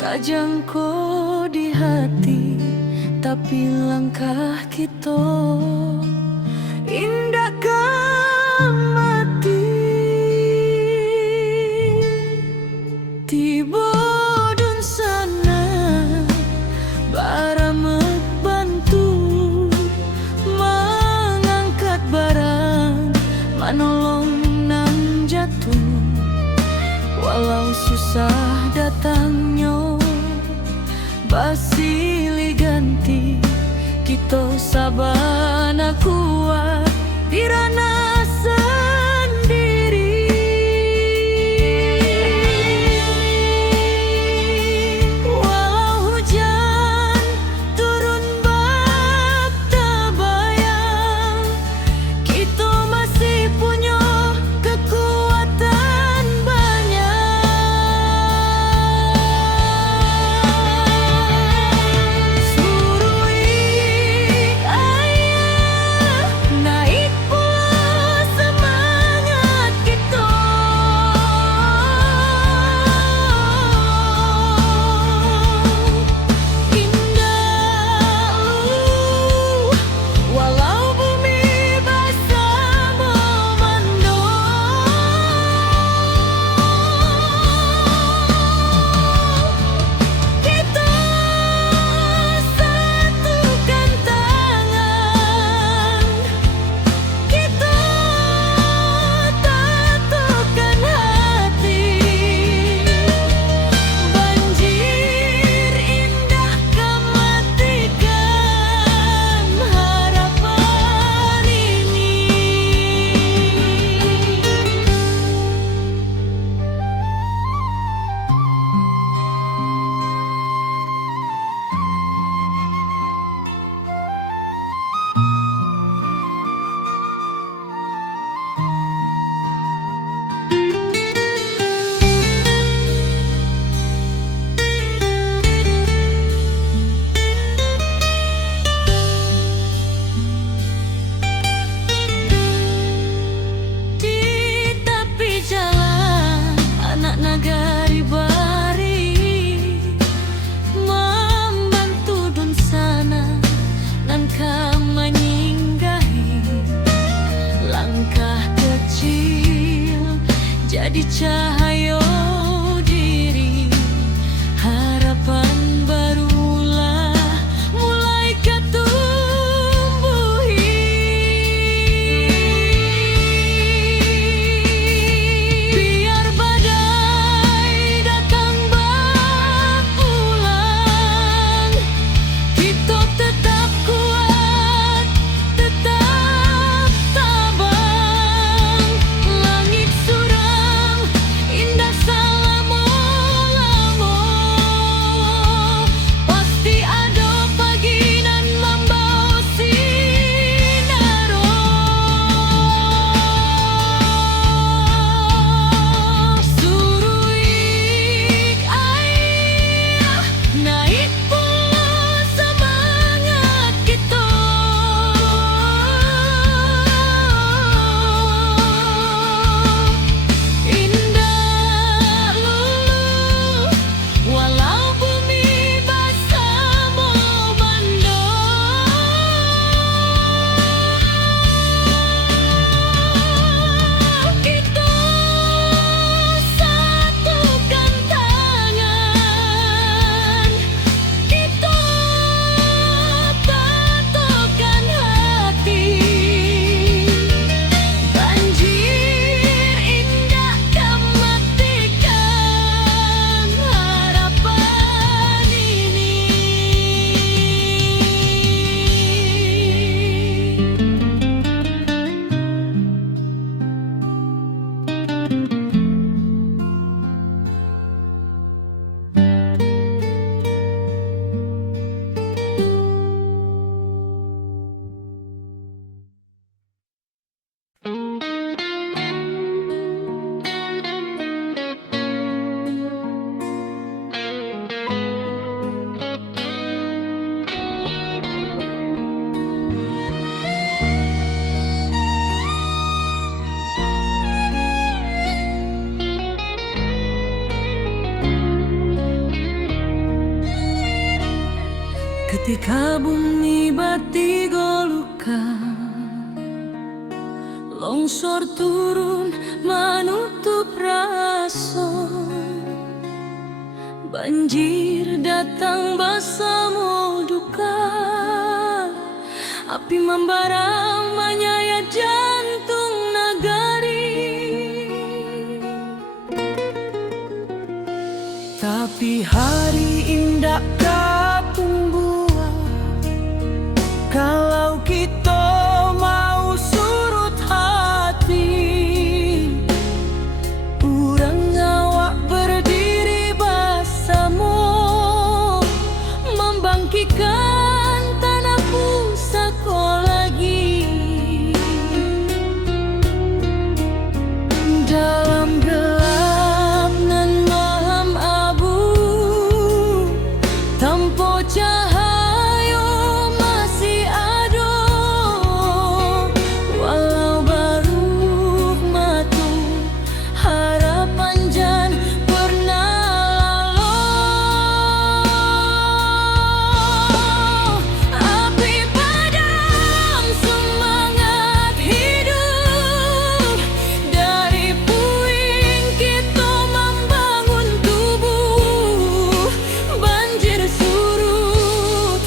tajam ko di hati, tapi langkah kita indah mati. Tiba dun sana bara bantu mengangkat barang, menolong nang jatuh. Walau susah datangnya basili ganti, kita sabana kuat dirana sendiri. Walau hujan turun bak tabayang, kita masih punya kekuatan banyak. Surui ayah naik pula Ketika bumi bati golukan, longsor turun menutup rason, banjir datang bersama duka, api membara menyayat jantung nagari. Tapi hari indah kapung buah, kalau kita mau surut hati, urang awak berdiri bersama, membangkitkan tanah pusaka lagi. Dalam gelap nan malam abu, tanpa cahaya masih ada, walau baru matu harapan jan pernah lalu. Api padam semangat hidup, dari puing kita membangun tubuh. Banjir surut,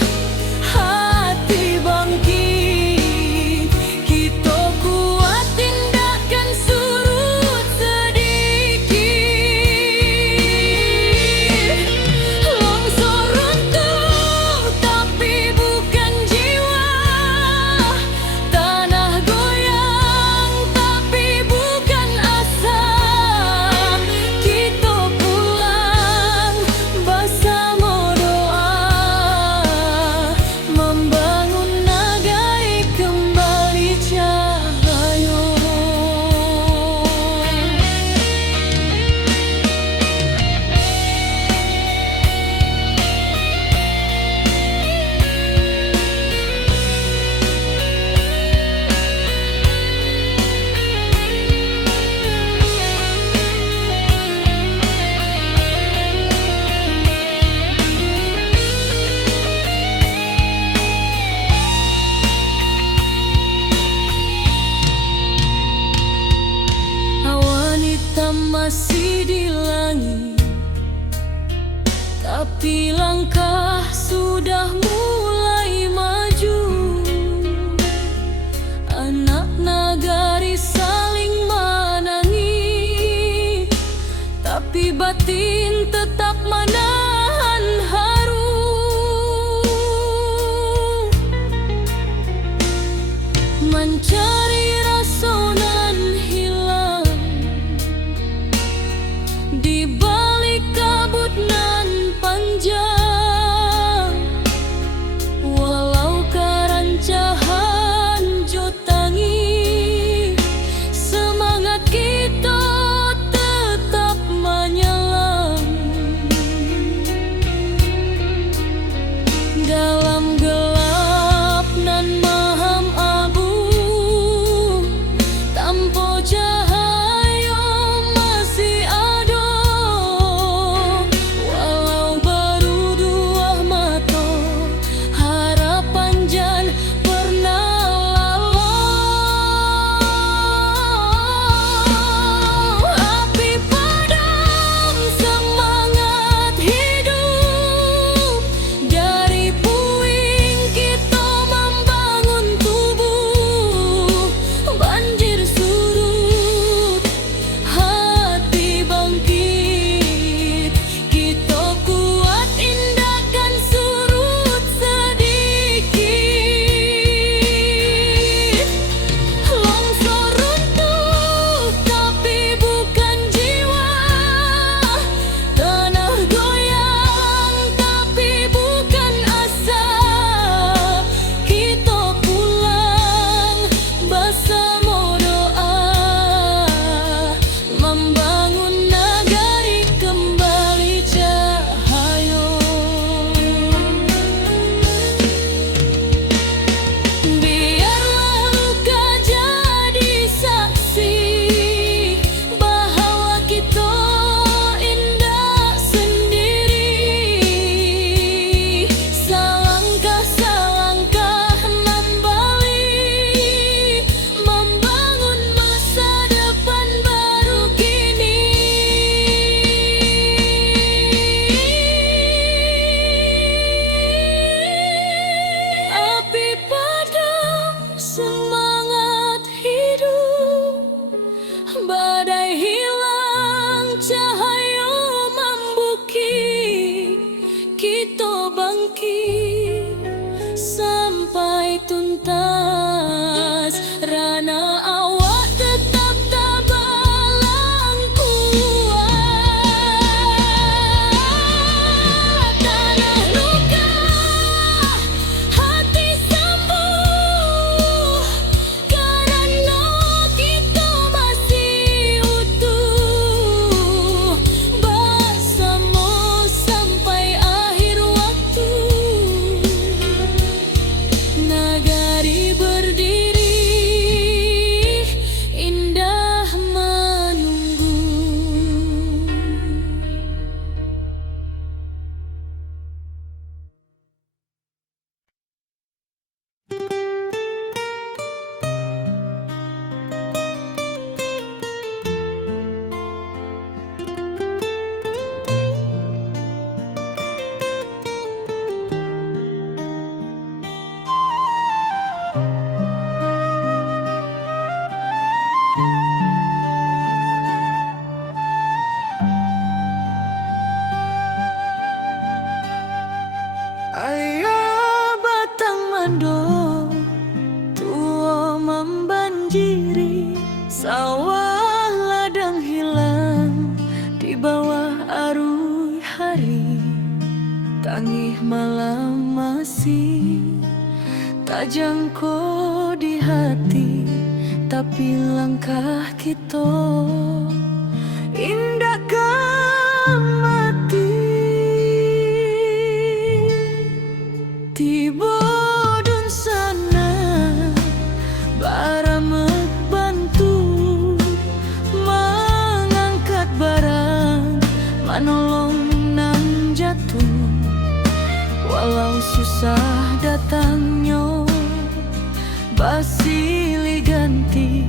hati bangkit, kita kuat tindakan surut sedikit. Longsor runtuh tapi bukan jiwa, tanah goyang tapi bukan asa. Kita pulang bersama doa, membangun negeri kembali cahaya. Awan hitam masih di langit, tapi langkah sudah mulai maju. Anak nagari saling menangis, tapi batin tetap menahan haru. Mencari rasa nan hilang di balik kabut nan panjang, bangkit sampai tuntas. Rana awak tetap tabalang kuat. Tanah luka, hati sembuh, karena kita masih utuh bersama sampai akhir waktu. Nagari berdiri, indah menunggu. Ayah batang mando tua membanjiri, sawah ladang hilang di bawah arus hari. Tangih malam masih tak jangkau di hati, tapi langkah kita indahkan mati. Tiba dun sana baramek bantu mengangkat barang, menolong nang jatuh. Walau susah datangnya basilih ganti,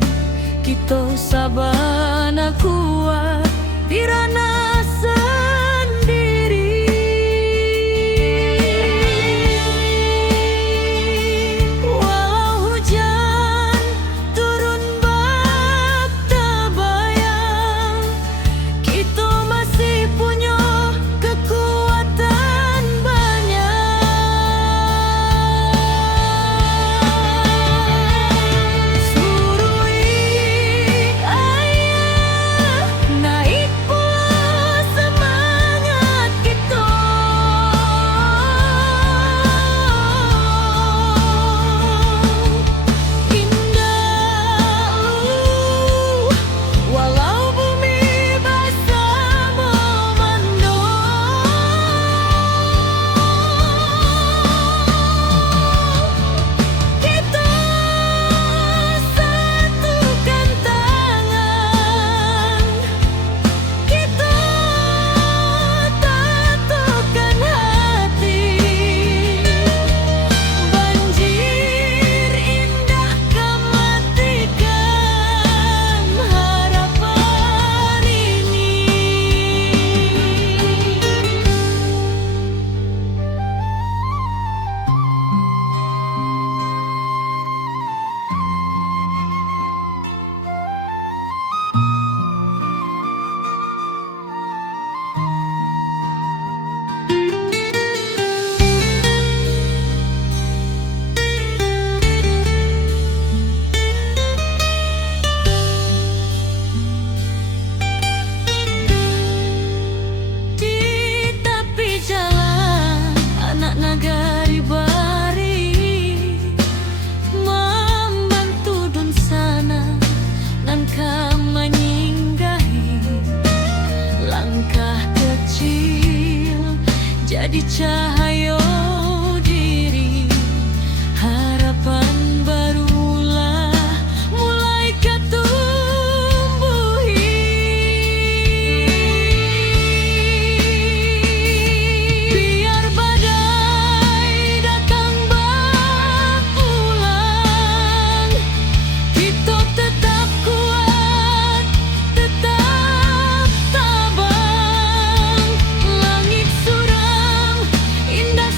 kita sabana kuat di ranah sendiri. Walau hujan turun bak tabayang, kita masih punya kekuatan banyak. Surui ayah, naik pula semangat kita. Indah walau bumi basah memandung, kita satukan tangan, kita tatukan hati. Banjir indah kematikan harapan ini. Di tepi jalan anak nagari bari membantu dun sana nangka menyinggahi. Langkah kecil jadi cahaya diri, harapan barulah mulai ketumbuhi. Biar badai datang berulang, kita tetap kuat, tetap tabang. Langit suram indah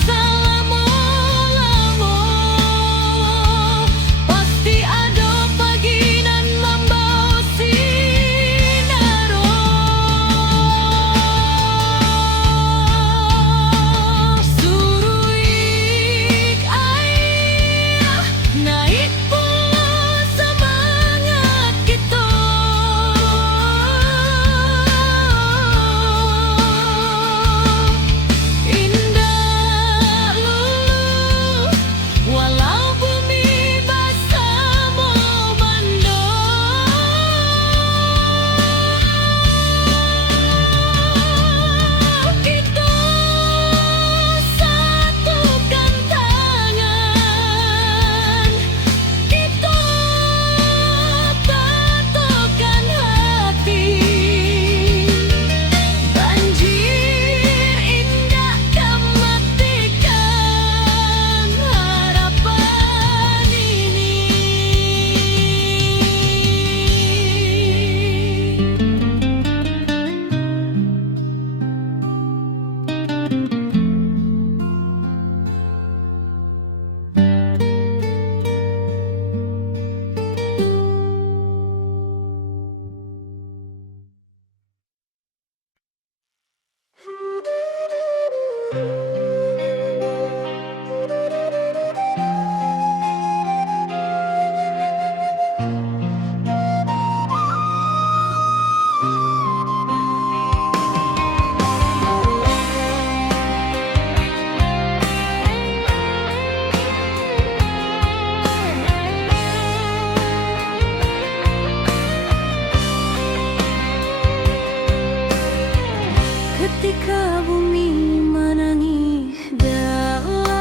Ketika bumi menangis dalam,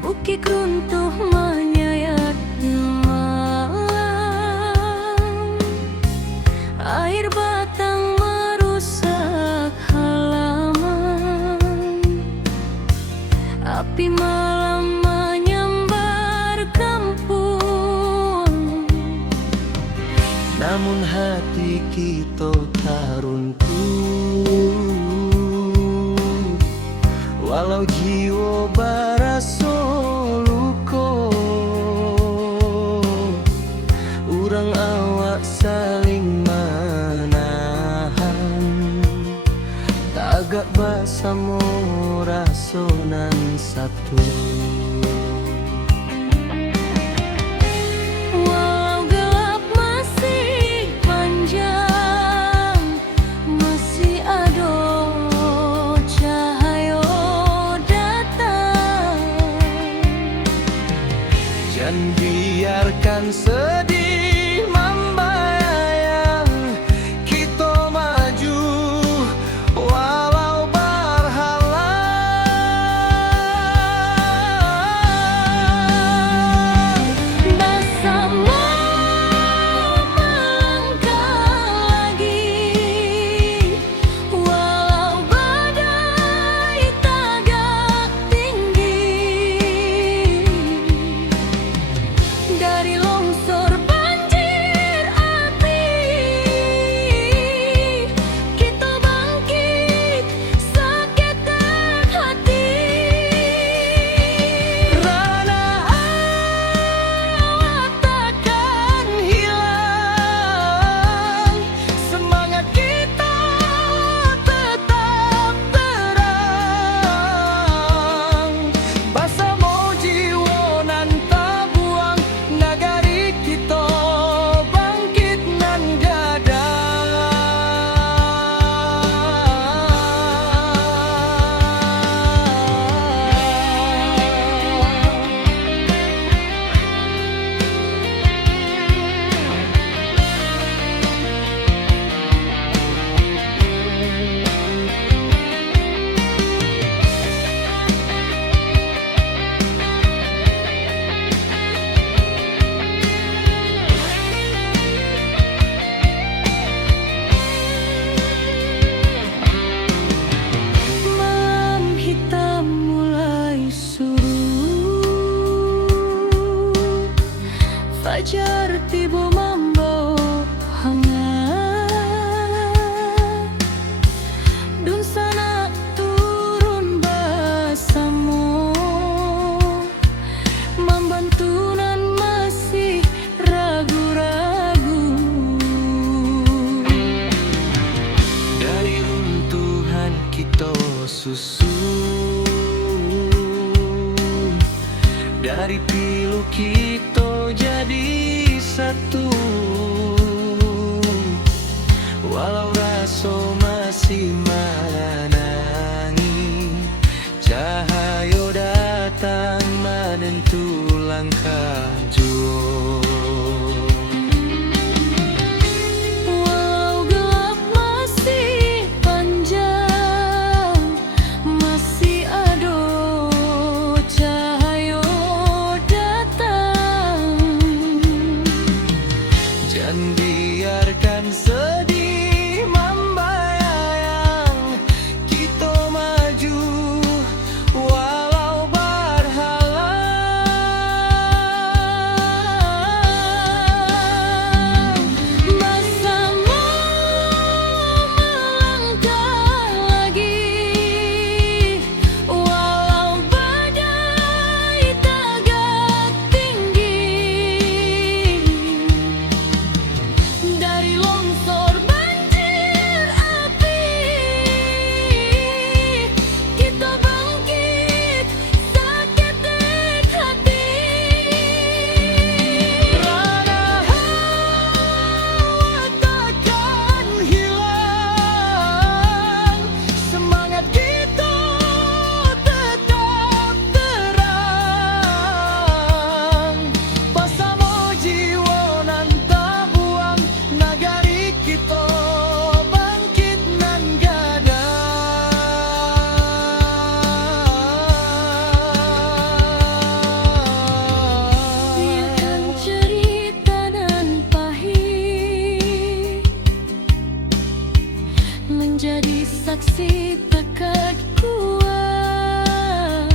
bukit runtuh menyayat malam, air batang merusak halaman, api malam menyambar kampung. Namun hati kita tak runtuh, walau jiwa barasa luka. Urang awak saling menahan, tagak bersama rasonan satu. Dan biarkan sedih membayang, kita maju walau berhalang. Bersama melangkah lagi, walau badai tagak tinggi. Dari longsor banjir api, kita bangkit seketek hati. Rana awak takkan hilang, semangat kita tetap terang. Bersama jiwa nan tak buang, nagari kita bangkit nan gadang. Malam hitam mulai surut, fajar tiba membawa hangat, dun sana turun bersama, membantu nan masih ragu-ragu. Dari runtuhan kita susun, dari pilu kita jadi satu. Walau rasa masih menangi, cahaya datang menentu langkah jua. Walau gelap masih panjang, masih ada cahaya datang. Jangan biarkan sedih membayang, jadi saksi tekad kuat.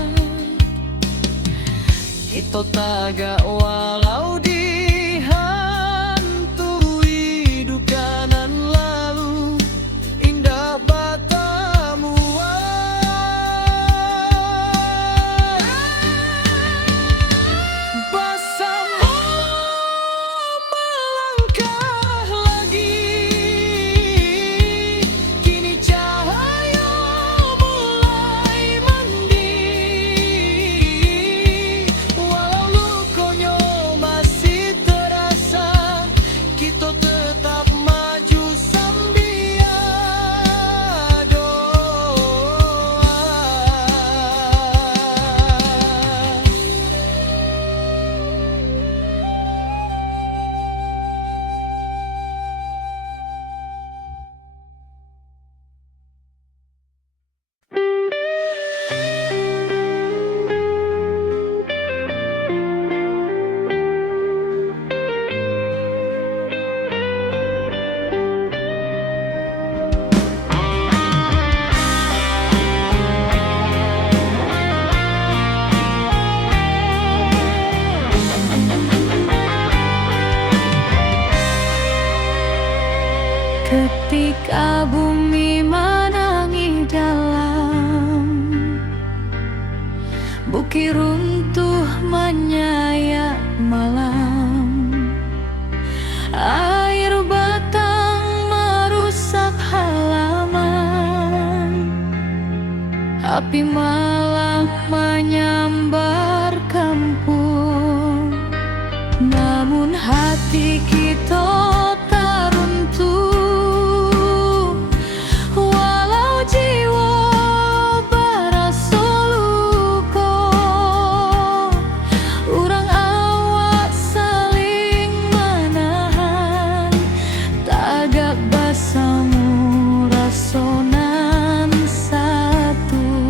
Kita tagak walau dihantui duka nan lalu, indah batamu bersama melangkah lagi. Kini cahaya mulai mandi, walau lukonya masih terasa, kita tetap maju sambil doa. Ketika bumi menangi dalam, bukit runtuh menyayat malam, air batang merusak halaman, api malam menyambar kampung. Namun hati kita tak runtuh, walau jiwa berasa luka. Urang awak saling menahan, tagak bersama rasonan satu.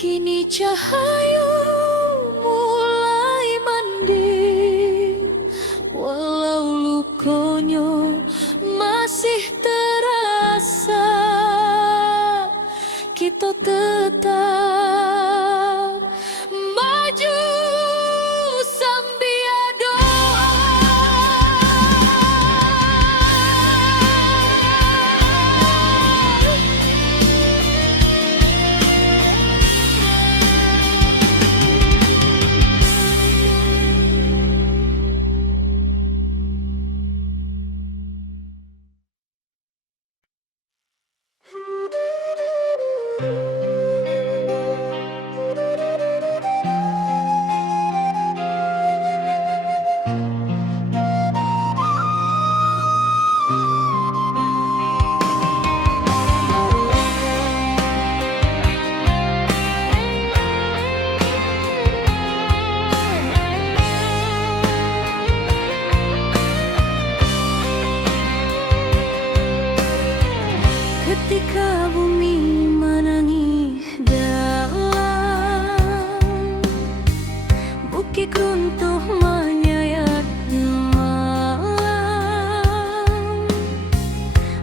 Kini cahayu mulai mending, walau lukonyo masih terasa. Kita tetap maju sambil doa. Ketika bumi menangis dalam, bukit runtuh menyayat malam,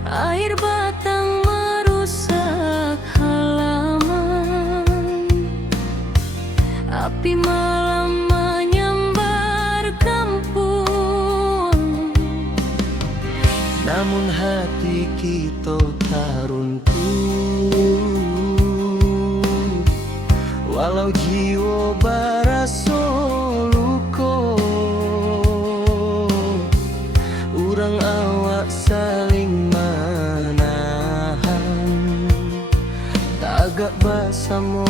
air batang merusak halaman, api malam menyambar kampung. Namun hati kita tak runtuh, walau jiwa baraso luko. Urang awak saling menahan, tagak basamo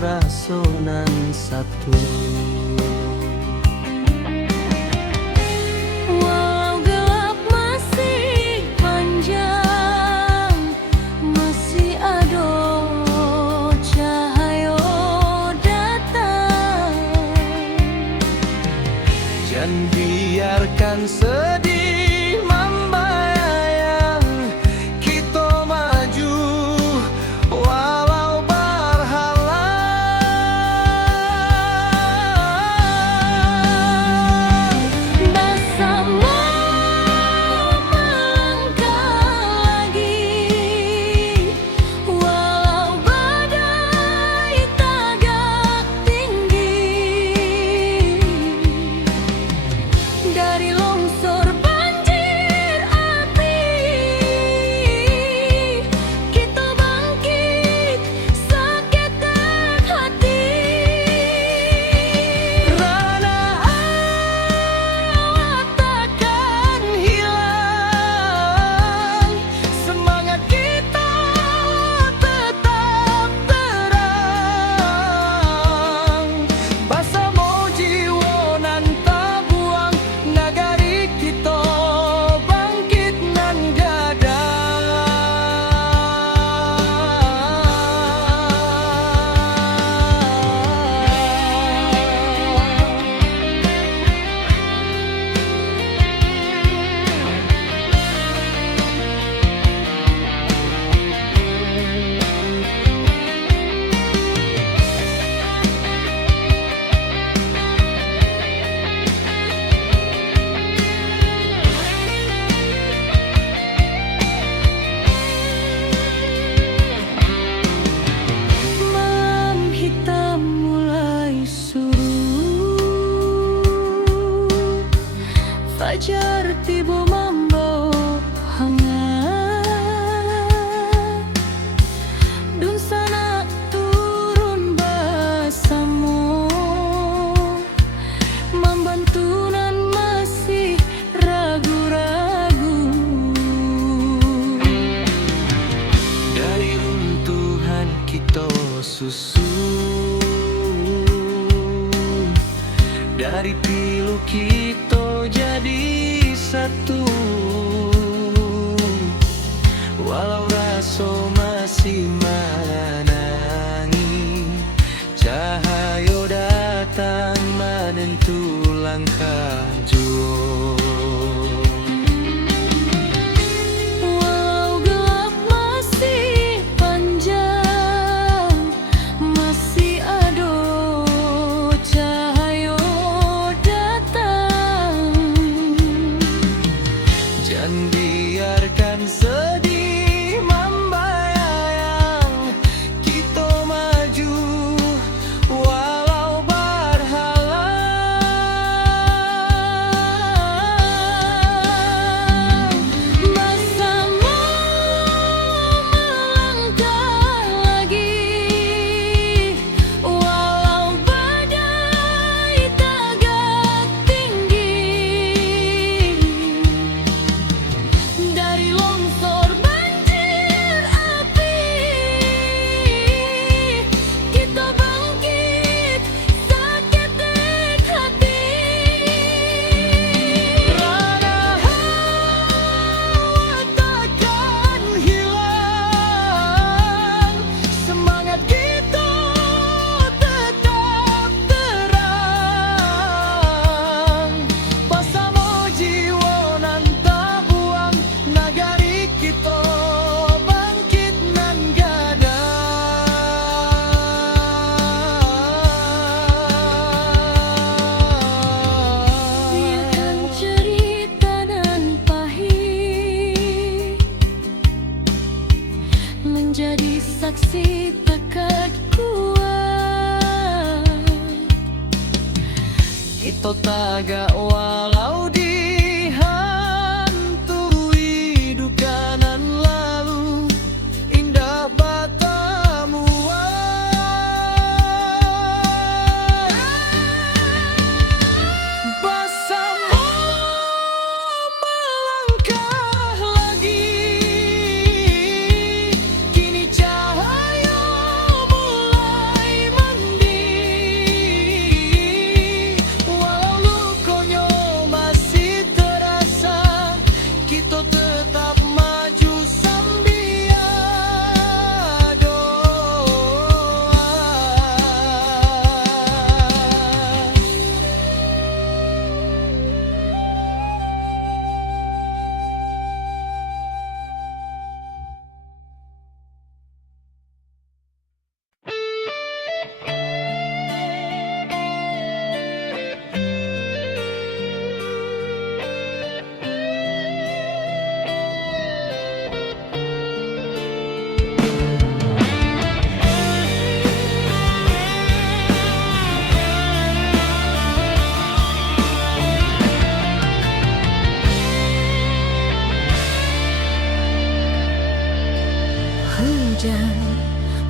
rasonan satu. Walau gelap masih panjang, masih ada cahaya datang. Jangan biarkan sedih membayang, kita maju walau berhalang. Bersama melangkah lagi, walau badai tagak tinggi. Dari longsor banjir api, kita bangkit seketat hati. Rana awak takkan hilang, semangat kita tetap terang. Basamo jiwa nan tabuang, nagari kita bangkit nan gadang. Malam hitam mulai surut, fajar tiba membawa hangat. Dun sana turun basamo, membantu nan masih ragu-ragu. Dari runtuhan kita susun, dari pilu kita jadi satu. Walau raso masih menangi, cahaya datang menentu langkah jua. Walau gelap masih panjang, masih kita tagak walau dihantui duka nan lalu indah batamu. Bersama melangkah lagi, kini cahaya mulai mending. Walau lukonya masih terasa, kita tetap maju sambil doa. Hujan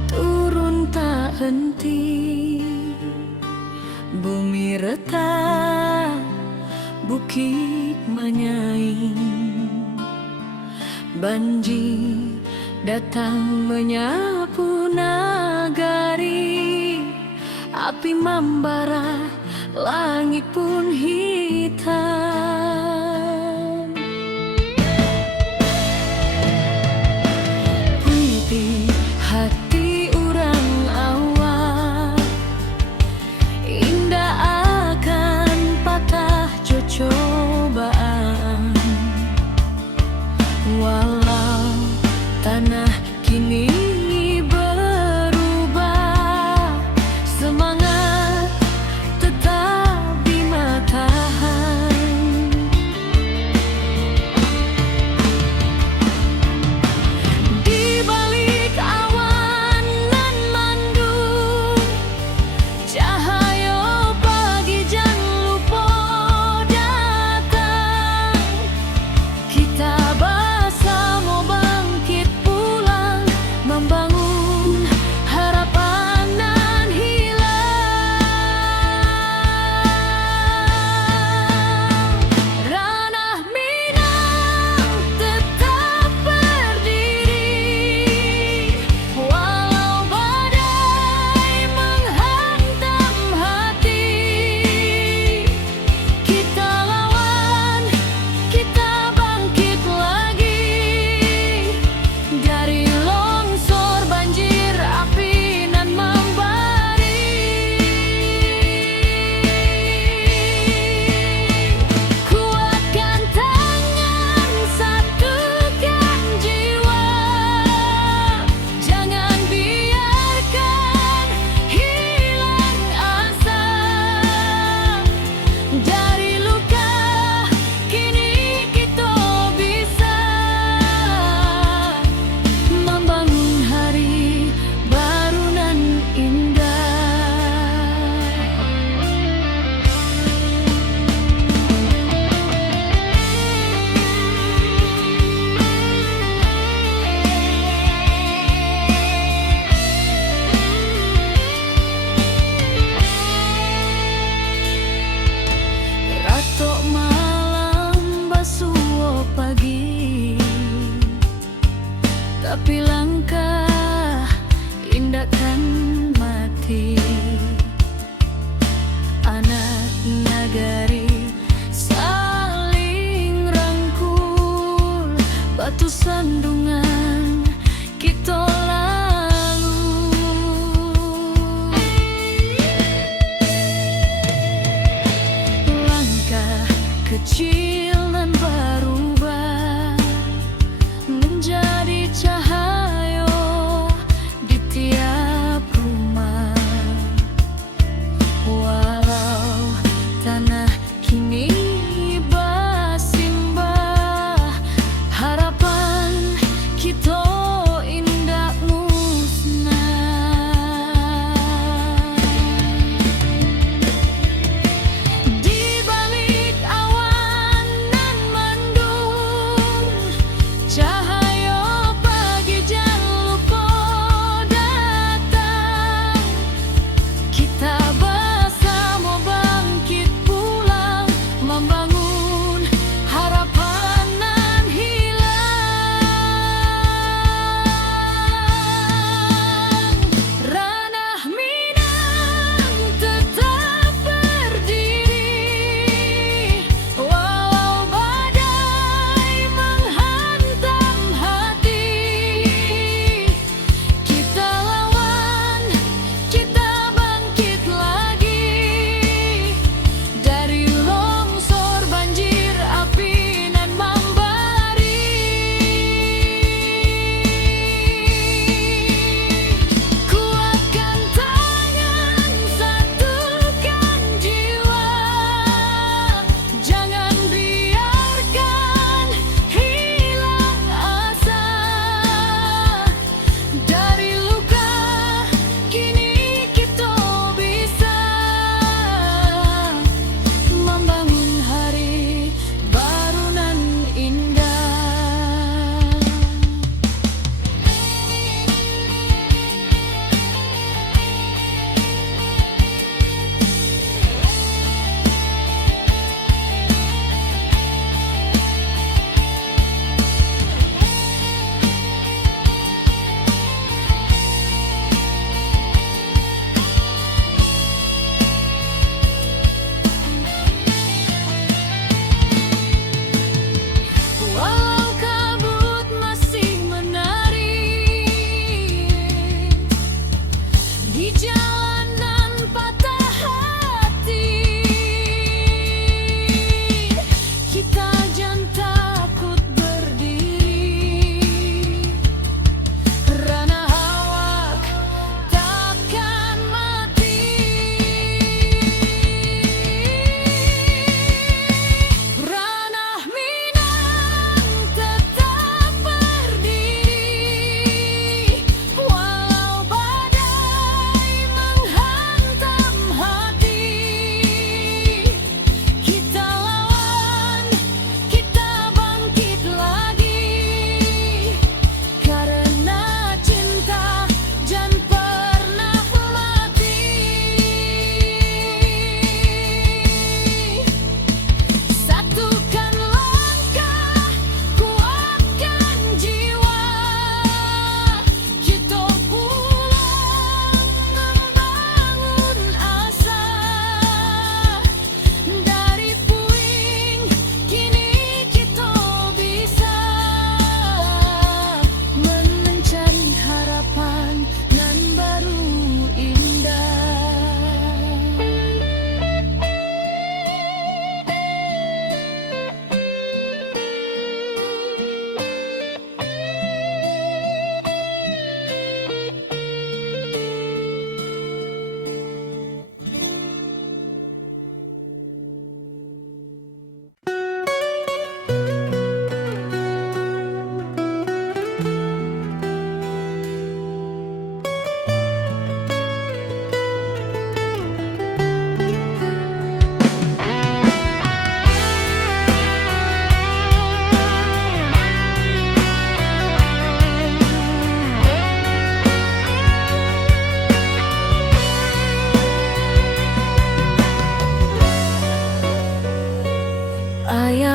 turun tak henti, bumi retak, bukit menyaing. Banjir datang menyapu nagari, api membara, langit pun hitam. Puiti hati urang awak, indah akan patah cobaan. Walau tanah kini berubah, semangat tetap di matahan.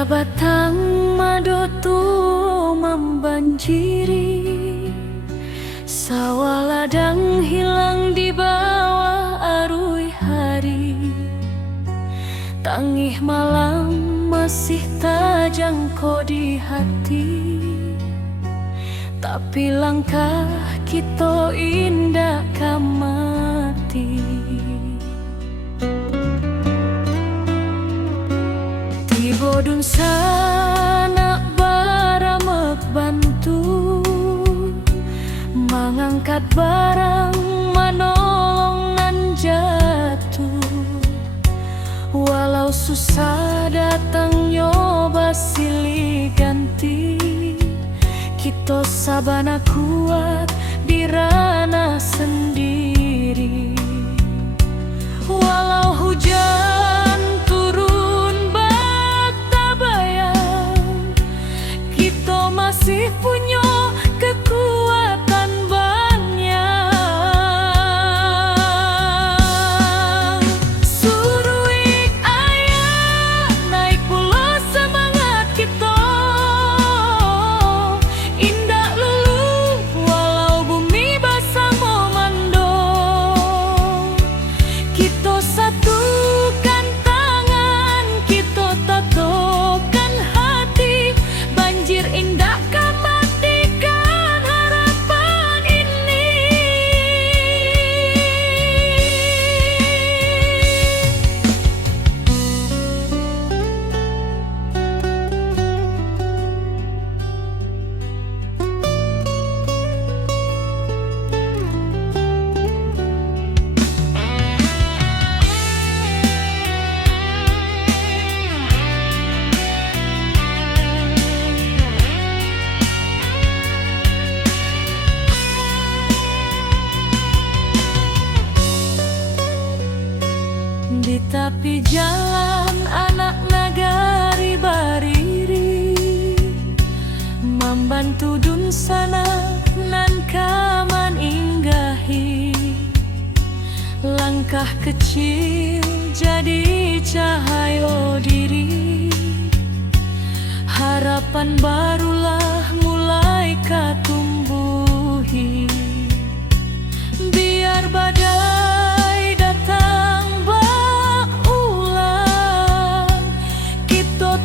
batang madotu membanjiri, sawah ladang hilang di bawah arus hari. Tangih malam masih terjangkau di hati, tapi langkah kita indah kamati. Bodun sana baramek bantu mengangkat barang menolong nan jatuh. Walau susah datang nyoba silih ganti, kita sabana kuat di ranah sendiri. Walau hujan masih punya kekuatan banyak. Suruik ayah naik pulau semangat kita, indah lulu walau bumi basah memando. Kita satukan tangan, kita tatokan hati, banjir indah di tepi jalan anak nagari bariri, membantu dun sana nan kaman inggahi. Langkah kecil jadi cahaya diri, harapan barulah mulai katumbuhi. Biar badai datang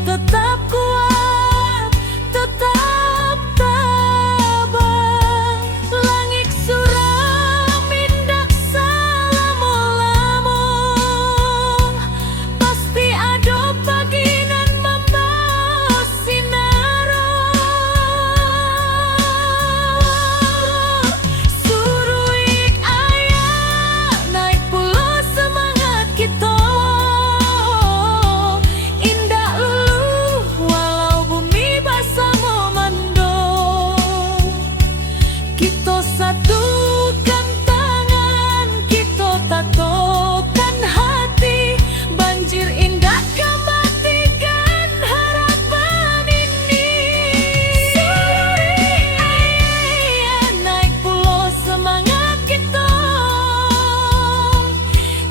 tetap kuat, tetap tabah. Langit suram indah selama-lamanya, pasti ada pagi nan membawa sinar. Suruik ayah naik pulau semangat kita, satukan tangan, kita tatokan hati, banjir indah kembatikan harapan ini. Suruik ayah naik pulau semangat kita,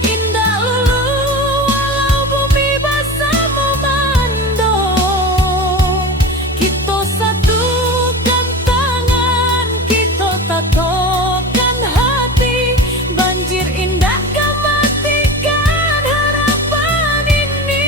indah lulu walau bumi basah memando. Kita satukan tangan, kita tatokan hati, banjir indah kembatikan harapan ini.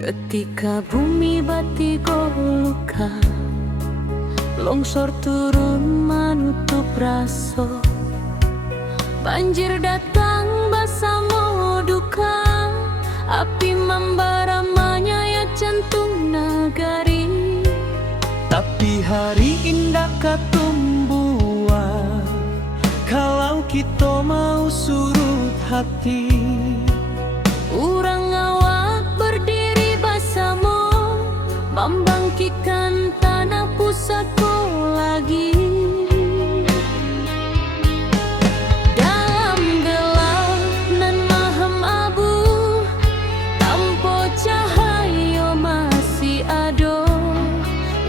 Ketika bumi batigo luka, longsor turun menutup raso, Banjir datang bersama duka, api membara menyayat jantung nagari. Tapi hari indah katumbuhan kalau kita mau surut hati. Urang awak berdiri bersama, membangkitkan tanah pusaka lagi. Dalam gelap nan mahem abu, tanpa cahaya masih ada.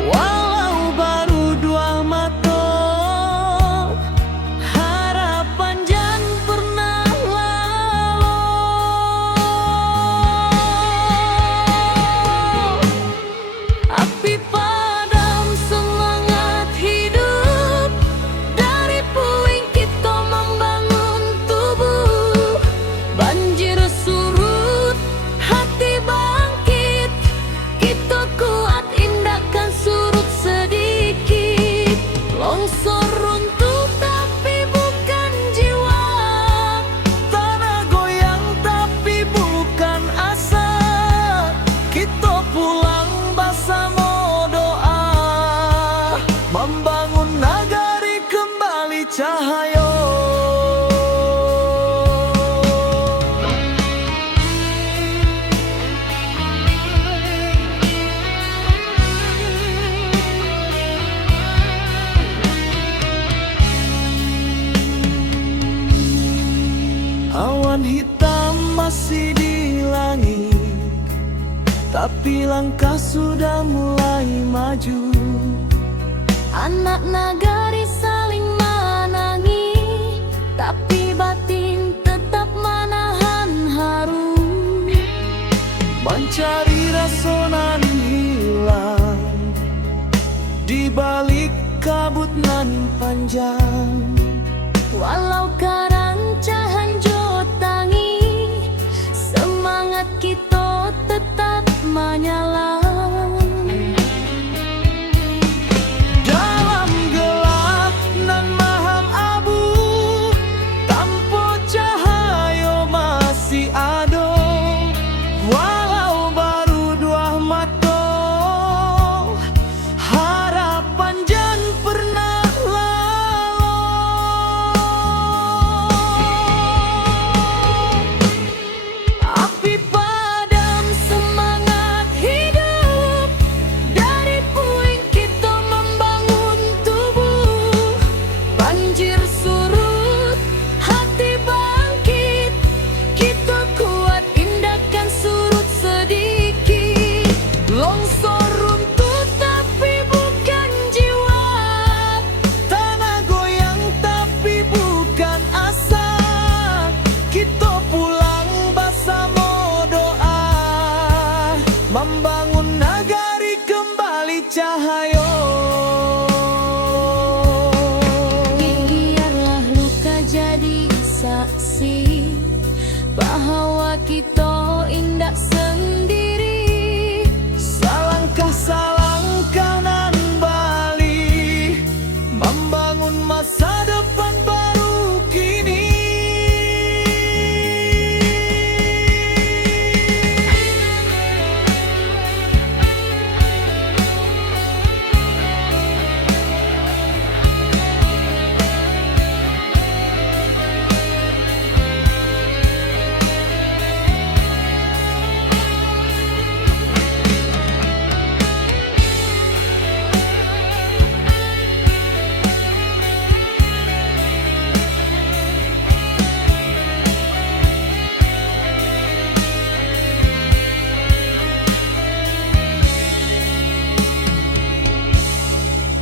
Walau baru dua mata, harapan jan pernah lalu. Api padam semangat hidup, dari puing kita membangun tubuh. Banjir surut, hati bangkit, kita kuat indahkan surut sedikit. Longsor runtuh tapi bukan jiwa, Tanah goyang tapi bukan asa. Kita pulang bersama doa, membangun nagari kembali cahaya. Awan hitam masih di langit, tapi langkah sudah mulai maju. anak nagari saling menangi, tapi batin tetap menahan haru. Mencari rasa nan hilang di balik kabut nan panjang. Walau karang cahan jotangi, semangat kita tetap menyala. Dalam gelap nan maham abu, tanpa cahaya masih ada. Walau baru dua mata, harapan jan pernah lalu. Api padam semangat hidup, dari puing kita membangun tubuh. Banjir surut, hati bangkit, kita kuat indahkan surut sedikit. Longsor runtuh tapi bukan jiwa, tanah goyang tapi bukan asa. Kita pulang bersama doa, membangun nagari kembali cahaya. Biarlah luka jadi saksi bahwa kita indah sendiri. Salangkah nan bali, membangun masa depan baru kini.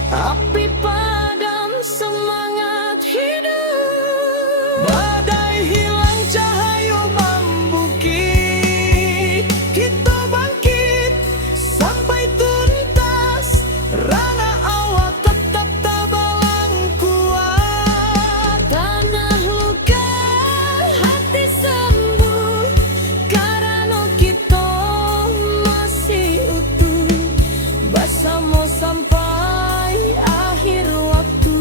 Api padam semangat hidup, Badai hilang cahaya membukit, kita bangkit sampai tuntas. Rana awak tetap tabalang kuat. tanah luka hati sembuh, karena kita masih utuh. Bersama sampai akhir waktu,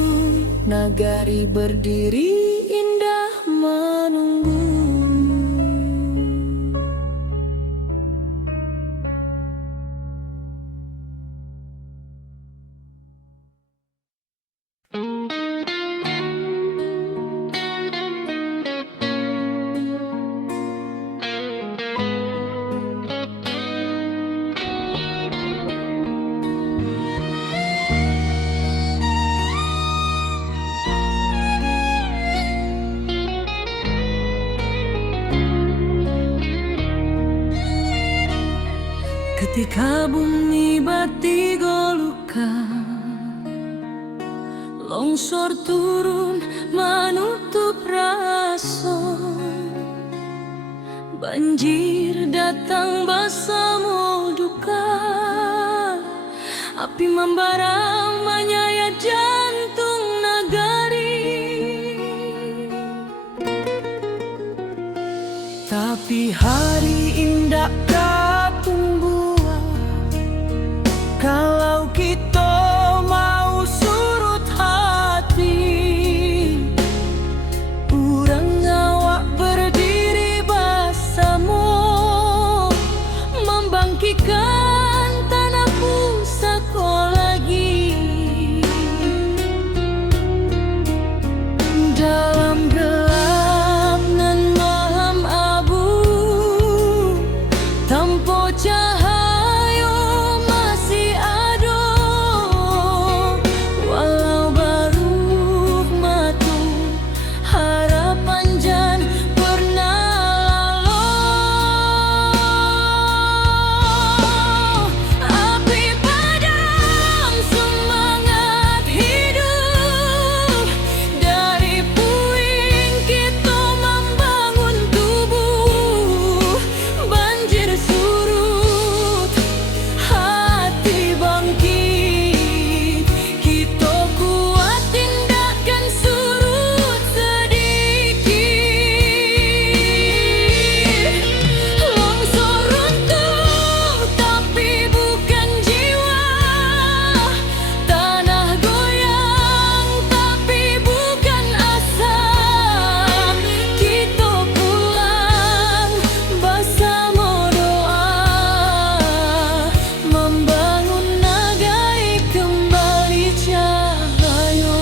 nagari berdiri indah longsor turun menutup rasa, banjir datang bersama duka, api membara menyayat jantung nagari. Tapi hari indah kapung buah, kalau kita mau surut hati, urang awak berdiri bersama, membangkitkan tanah pusaka lagi. Dalam gelap nan malam abu, tanpa cahaya masih ada, walau baru matu harapan jan pernah lalu. Api padam semangat hidup, dari puing kita membangun tubuh. Banjir surut, hati bangkit, kita kuat tindakan surut sedikit. Longsor runtuh tapi bukan jiwa, tanah goyang tapi bukan asa. Kita pulang bersama doa, membangun nagai kembali cahaya.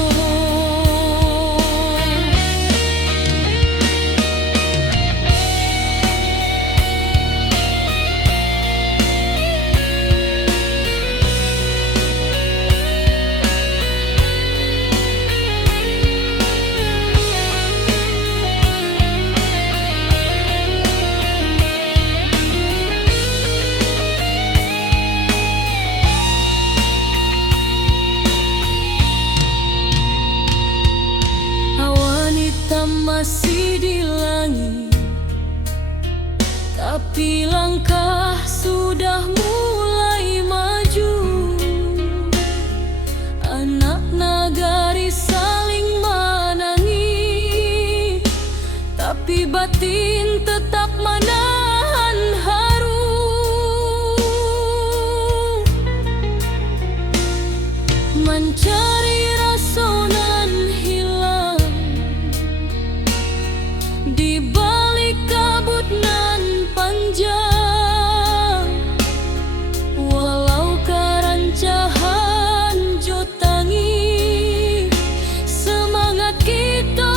Awan hitam masih di langit, tapi langkah sudah mulai maju. Anak nagari saling menangis, tapi batin tetap menahan haru. Mencari rasa nan hilang di balik kabut nan panjang, walau kerancahan jotangi, semangat kita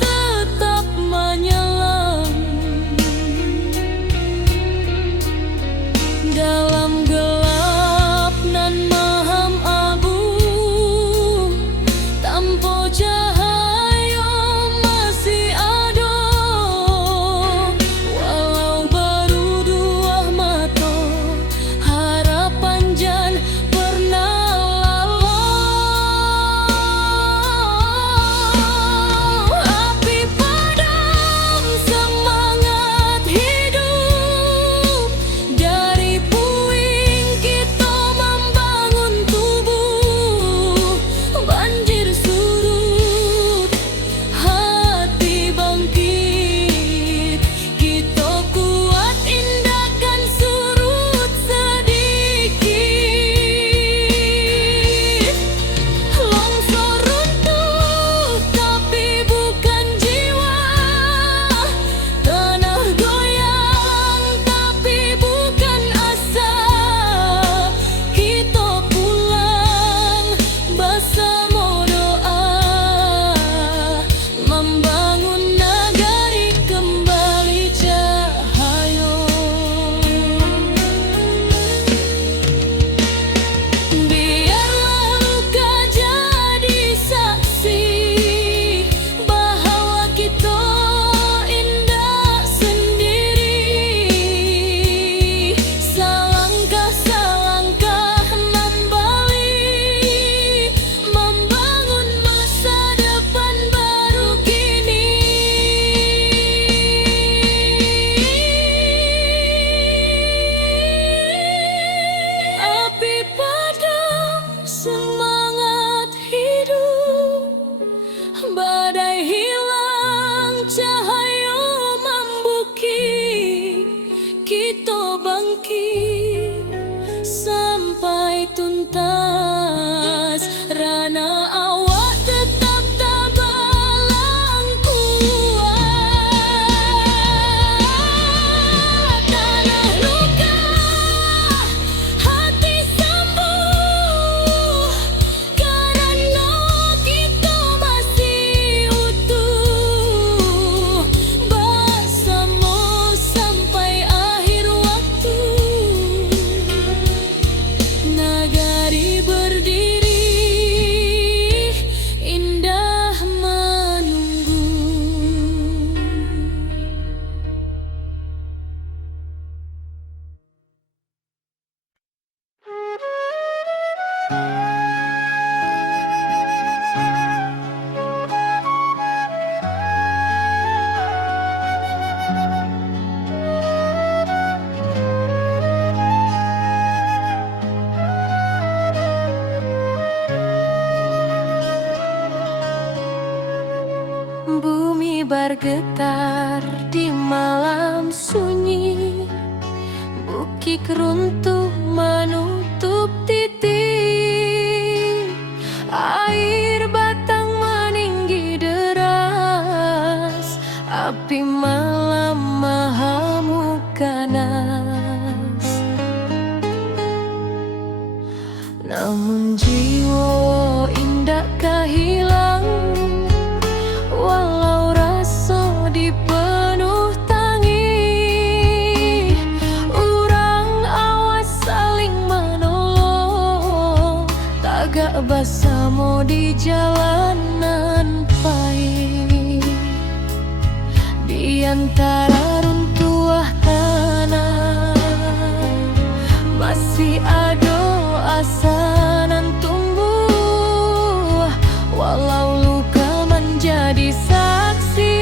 tetap menyelam. Dalam gelap nan maham abu, Bumi bergetar di malam sunyi, bukit runtuh menutup titik, air batang meninggi deras, api malam mengamuk ganas. Namun jiwa indah hilang, walau rasa dipenuh tangis. Urang awas saling menolong, tagak bersama di jalanan pahit. Di antara runtuh tanah masih ada asa nan tumbuh, walau luka menjadi saksi.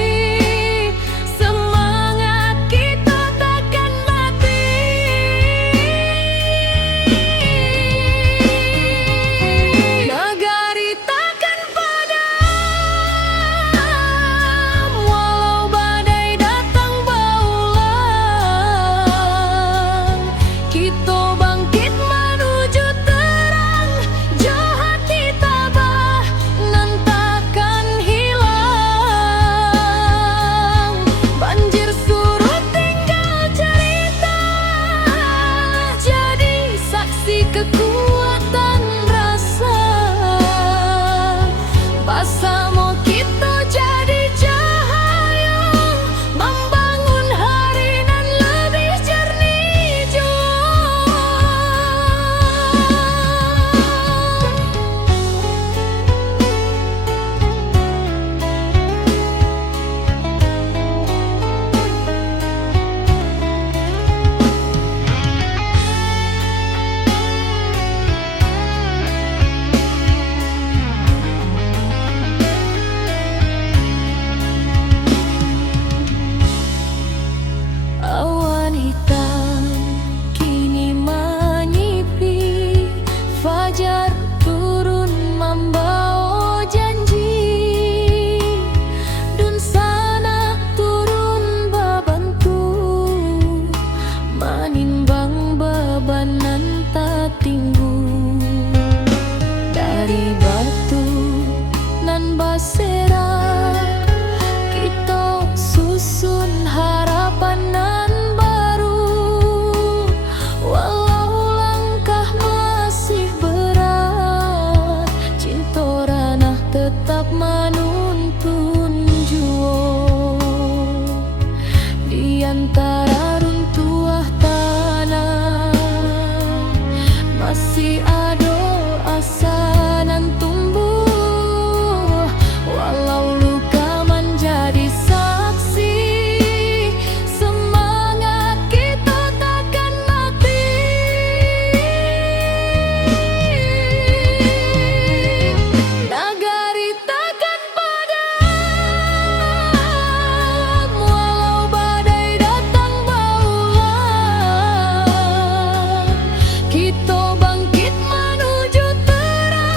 Semangat kita takkan mati. Negari takkan padam, walau badai datang berulang. Kita bangkit menuju terang, jauh hati tabah nan takkan hilang. Banjir surut tinggal cerita, jadi saksi kekuatan rasa. Bersama kita jadi cahaya, membangun hari nan lebih jernih jua. Awan hitam kini menyipi, fajar turun membawa janji. Dun sana turun bebantu, menimbang beban nan tak tinggu. Dari batu nan bersera, kita susun harapan nan baru. Walau langkah masih berat, cinta ranah tetap menuntun jua. Di antara runtuh tanah masih ada asa nan tumbuh, walau luka menjadi saksi. Semangat kita takkan mati. Negari takkan padam, walau badai datang berulang. Kita bangkit menuju terang,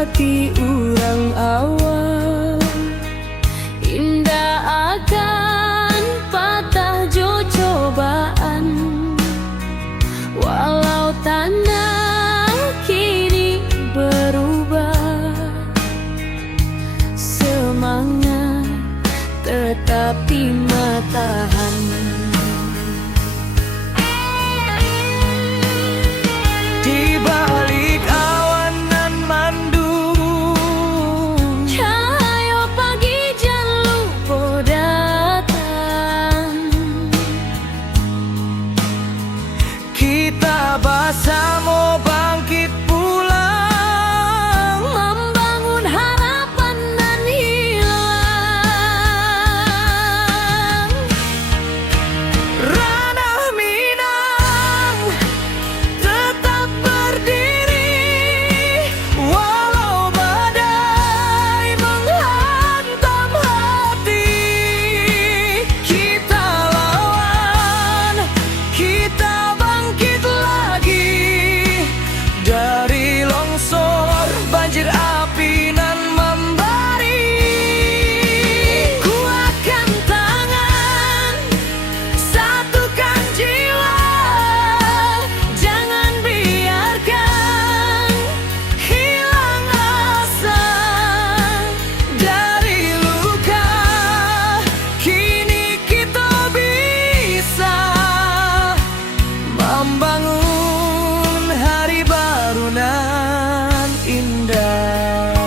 hati urang awal, indah akan patah jo cobaan. Walau tanah kini berubah, semangat tetapi matahan. Di balik awan nan mandung, Cahaya pagi jan lupa datang. kita bersama bangkit pulang, Membangun harapan nan hilang. ranah Minang tetap berdiri, walau badai menghantam hati. Kita lawan, kita bangkit lagi dari longsor banjir api nan membari. Kuatkan tangan, satukan jiwa, jangan biarkan Hilang asa dari luka, kini kita bisa membangun hari baru nan indah.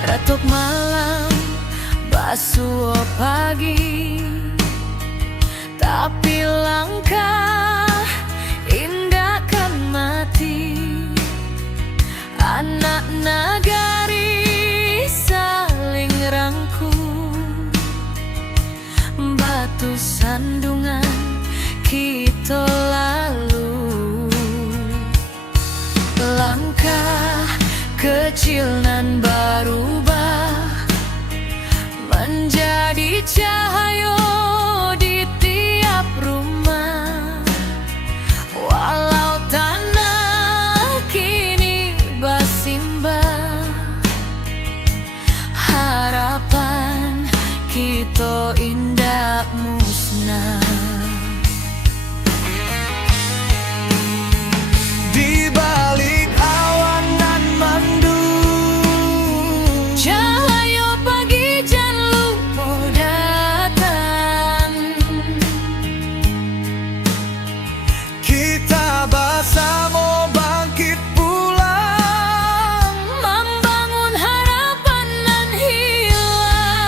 Ratuk malam, basuh pagi, tapi langkah indah kan mati. Anak nagari saling rangkul, batu sandungan kita lalu. Langkah kecil nan berubah menjadi cahaya di tiap rumah. Walau tanah kini bersimbah, harapan kita indah musnah. Di balik awan nan mandung, Cahaya pagi jan lupa datang. kita bersama bangkit pulang, Membangun harapan nan hilang.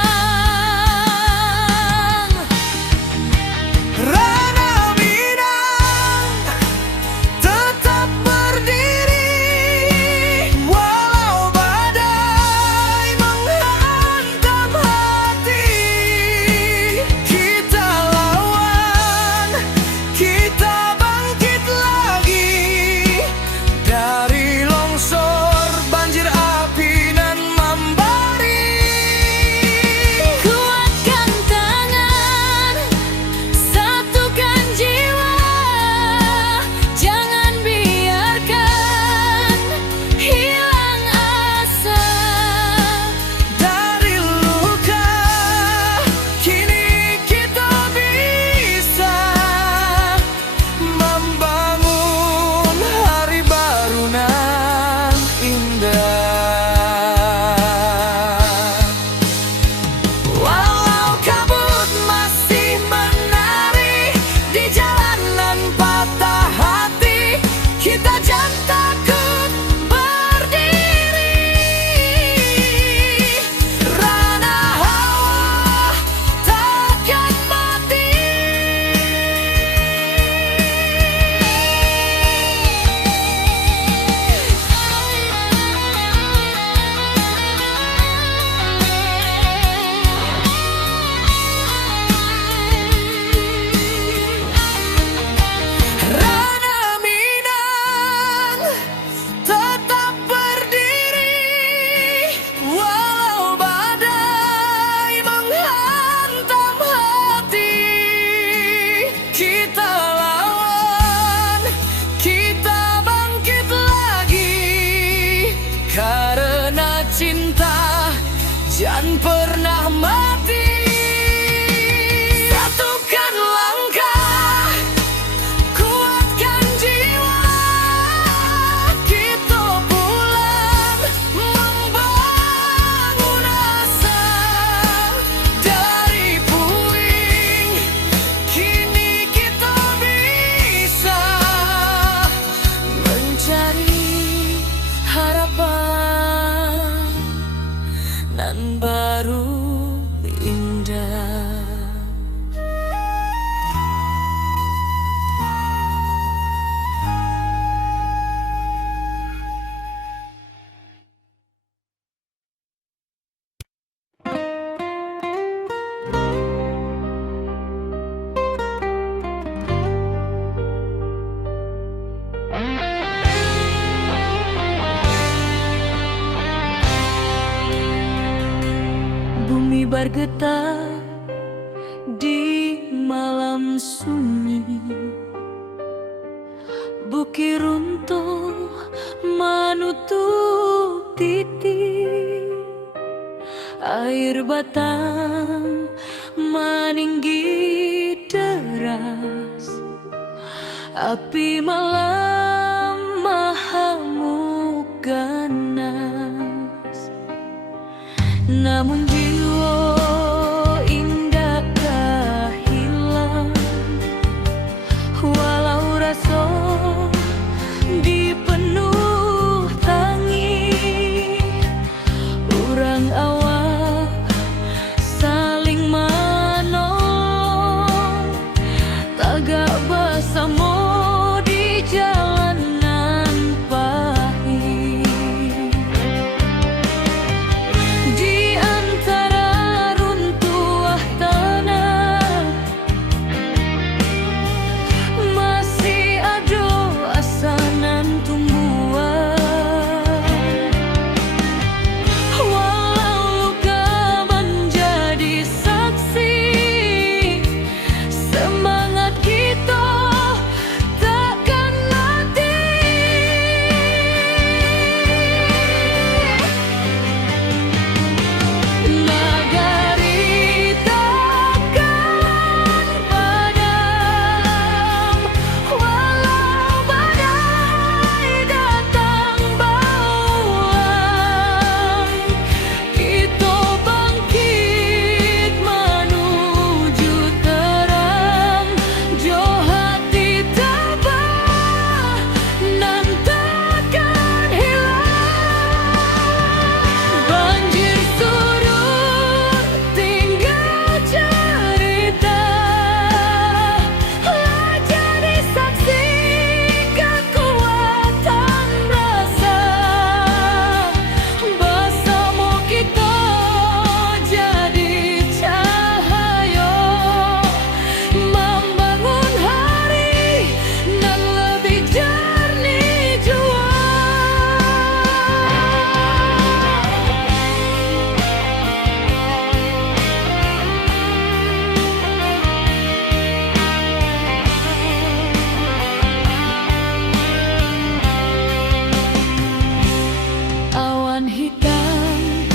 bergetar di malam sunyi. Bukit runtuh menutup titik, air batang meninggi deras, api malam mahamuk ganas. Namun jiwa indakkah hilang, walau rasa dipenuh tangi. Urang awak saling menolong, tagak bersama di jalanan pahit. Di antara runtuh tanah masih ada asanan tumbuhan. Walau luka menjadi saksi, semangat kita takkan mati. Nagari takkan padam, walau badai datang bauan. Kita bangkit menuju terang, jo hati tabah nan takkan hilang. Banjir surut tinggal cerita, jadi saksi kekuatan rasa. Bersama kita jadi cahaya, membangun hari nan lebih jernih jua. Awan hitam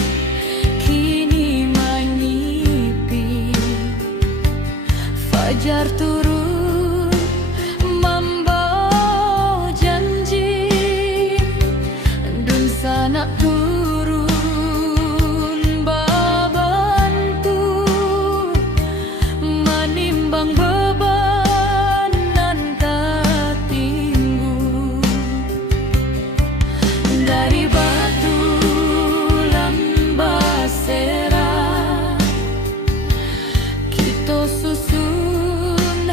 kini menyipi, fajar turun membawa janji, dun sanak turun babantu, menimbang beban nan tertinggu. Dari batu lambasera kita susun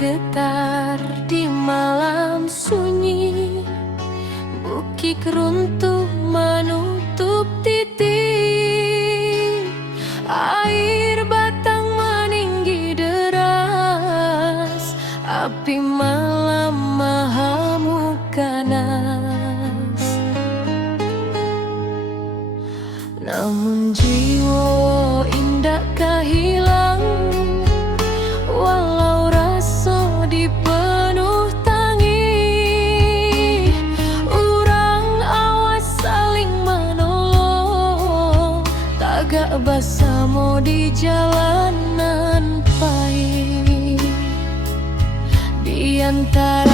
bergetar di malam sunyi. Bukit runtuh menutup titik, air batang meninggi deras, api malam mahamuk ganas. Namun jiwa indah hilang, walau rasa dipenuh tangi. Urang awas saling menolong, tagak bersama di jalanan pahit. Di antara